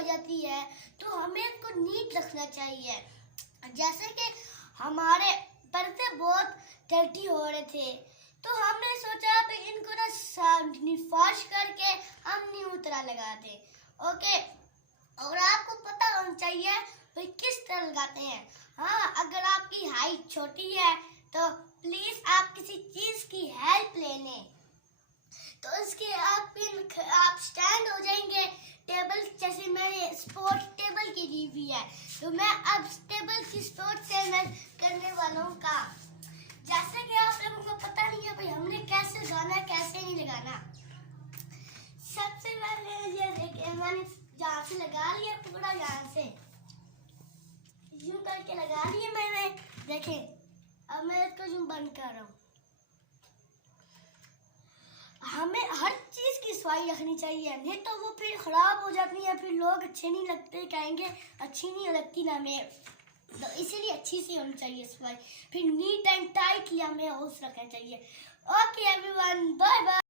हो जाती है तो हमें इसको नीट रखना चाहिए। जैसे कि हमारे पर्दे बहुत डर्टी हो रहे थे तो हमने सोचा भाई इनको ना वॉश करके हम न्यू तरह लगा दें। ओके, और आपको पता होना चाहिए भाई किस तरह लगाते हैं। हाँ, अगर आपकी हाइट छोटी है तो प्लीज आप किसी चीज की हेल्प ले लें। तो इसके आप स्टैंड हो जाएंगे टेबल, जैसे मैंने स्पोर्ट टेबल की ली हुई है तो मैं अब टेबल की स्पोर्ट से मैं करने वाला हूँ काम। जैसे कि आप लोगों को पता नहीं है भाई हमने कैसे लगाना है कैसे नहीं लगाना। सबसे पहले ये देखिए मैंने यहाँ से लगा लिया पूरा, यहाँ से यूं करके लगा लिया मैंने। देखें अब मैं इसको यूं बंद कर रहा हूँ। हमें हर चीज की सफाई रखनी चाहिए, नहीं तो वो फिर खराब हो जाती है, फिर लोग अच्छे नहीं लगते, कहेंगे अच्छी नहीं लगती ना हमें। तो इसीलिए अच्छी सी होनी चाहिए सफाई, फिर नीट एंड टाइटली हमें हाउस रखना चाहिए। Okay everyone, bye bye.